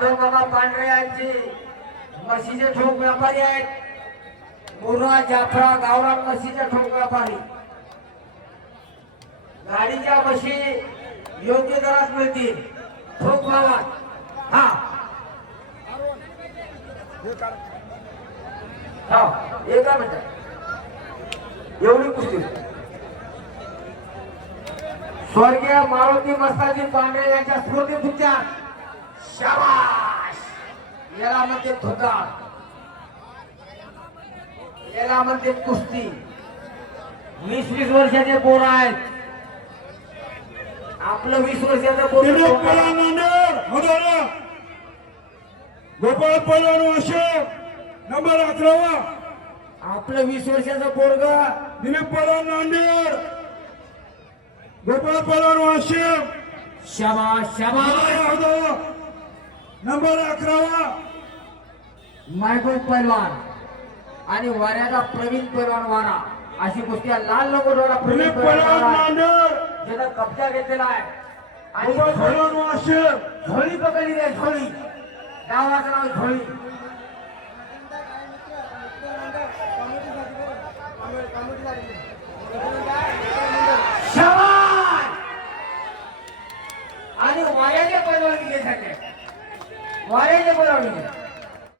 माधव बाबा पांढरे यांचे म्हशीचे ठोक व्यापारी आहेत। मुर्रा जाफरा गावरान म्हशीचे ठोक व्यापारी। गाडीच्या म्हशी योग्य दरात मिळतील ठोक भावात। हा एका मिनिट एवढी कुस्ती। स्वर्गीय मारुती मस्ताजी पांढरे यांच्या स्मृती तुमच्या शाबाश। याला म्हणते धोकार, याला म्हणते कुस्ती। 20-20 वर्षाचे पोर आहेत। आपलं 20 वर्षाचं पोर गोपाळ पैलवान वाशे नंबर 11। आपलं 20 वर्षाचं पोरग दिलीप पैलवान नांदेड, गोपाळ पैलवान वाशे शाबाश शाबाश। नंबर 11। महबूब पैलवान आणि वाऱ्याचा प्रवीण पैलवान वारा अशी गोष्टी लाल लगोटवाला प्रवीण दिलीप पैलवान नांदेड ज्याचा कब्जा घेतलेला आहे। आणि गोपाळ पैलवान वाशे झोळी पकडली आहे। झोळी गावाचं नाव झोळी। शाबाश। आणि वाऱ्याचे पैलवान घेतले, वाऱ्याचे पैलवान